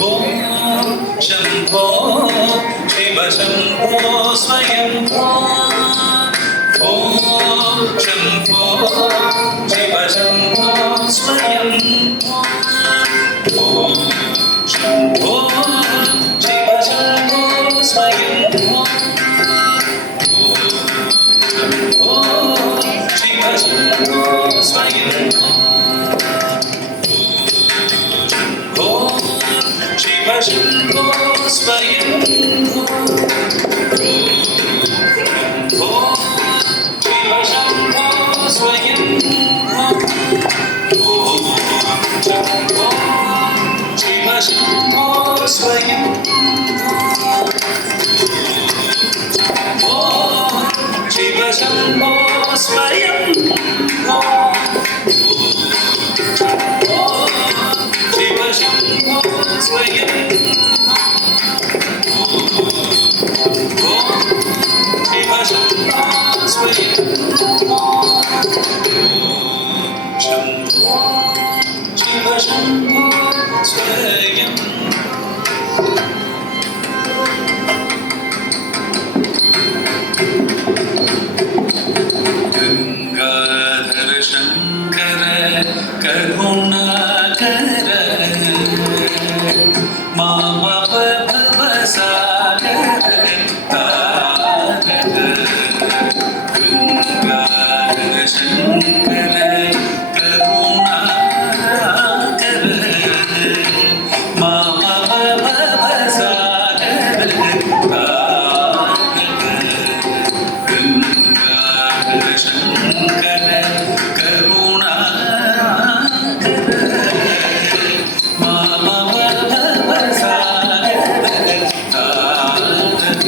शम्भो शिव शम्भो स्वयम्भो ॐ शम्भो शिव शम्भो स्वयम्भो ॐ शम्भो शिव शम्भो स्वयम्भो शम्भो शिव शम्भो स्वयम्भो शिव शम्भो स्वयम्भो शम्भो शिव शम्भो स्वयम्भो शम्भो शिव शम्भो स्वयम्भो शिव शम्भो स्वयम्भो शिव शम्भो स्वयम्भो शिव शम्भो स्वयम्भो शम्भो शिव शम्भो स्वयम्भो गंगाधर शंकर करुणाकर मामव भवसागर तारक गंगाधर शंकर करुणाकर मामव भवसागर तारक गंगाधर शंकर करुणाकर मामव भवसागर तारक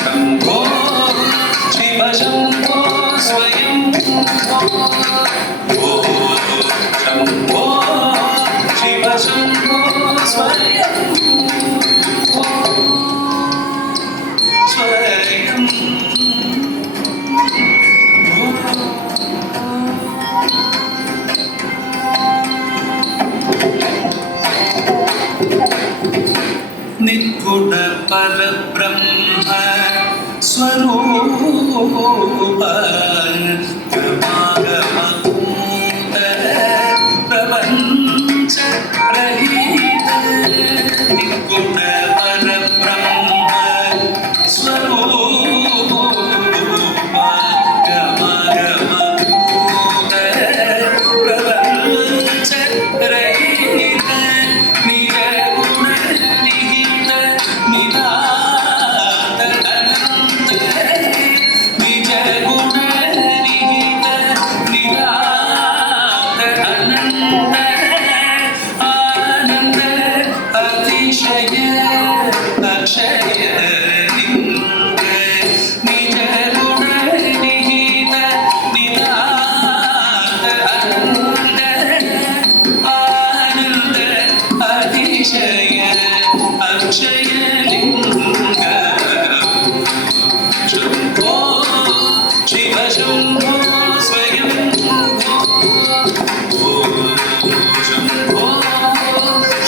शम्भो शिव शम्भो स्वयम्भो शम्भो शिव शम्भो स्वयम्भो निर्गुण परब्रह्म स्वरूप गमागमभूत प्रपञ्च रहित निर्गुण परब्रह्म स्वरूप गमागमभूत प्रपञ्च रहित निर्गुण निहित निरात अनंत निज गुण निहित निरात अनंत आनंद अतिशय अक्षय लिंग निज गुण निहित निरात अनंत आनंद अतिशय अक्षय लिंग शम्भो शिव शम्भो स्वयम्भो शम्भो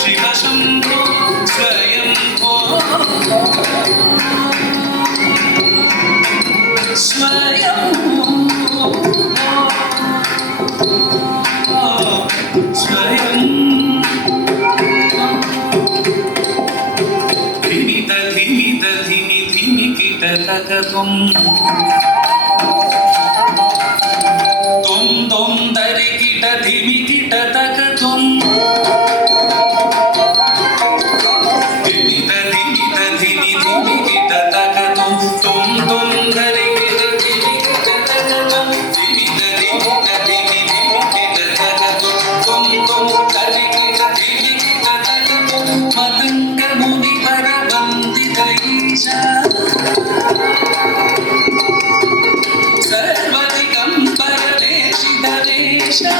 शिव शम्भो स्वयम्भो स्वयम्भो धिमित धिमित धिमि धिमि किट तकतुम तुम तुम दरि किट धिमि किट तकतुम धिमित धिमित धिमि धिमि किट तकतुम तुम तुम दरि किट धिमि किट तकतुम धिमित धिमित धिमि धिमि किट तकतुम तुम तुम दरि किट धिमि किट तकतुम मतंग मुनि पर वंदित ईशा सर्वदिगंबर देशित देशा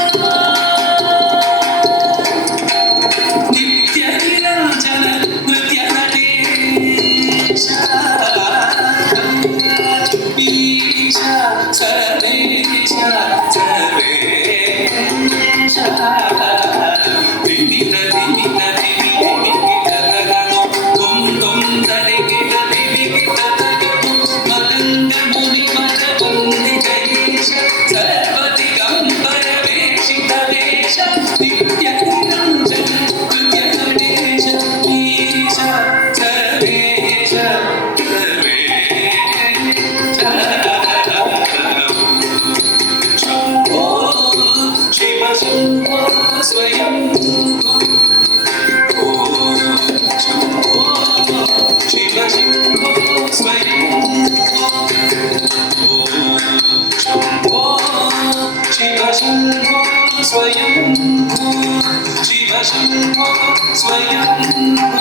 Shiva Shambho Swayam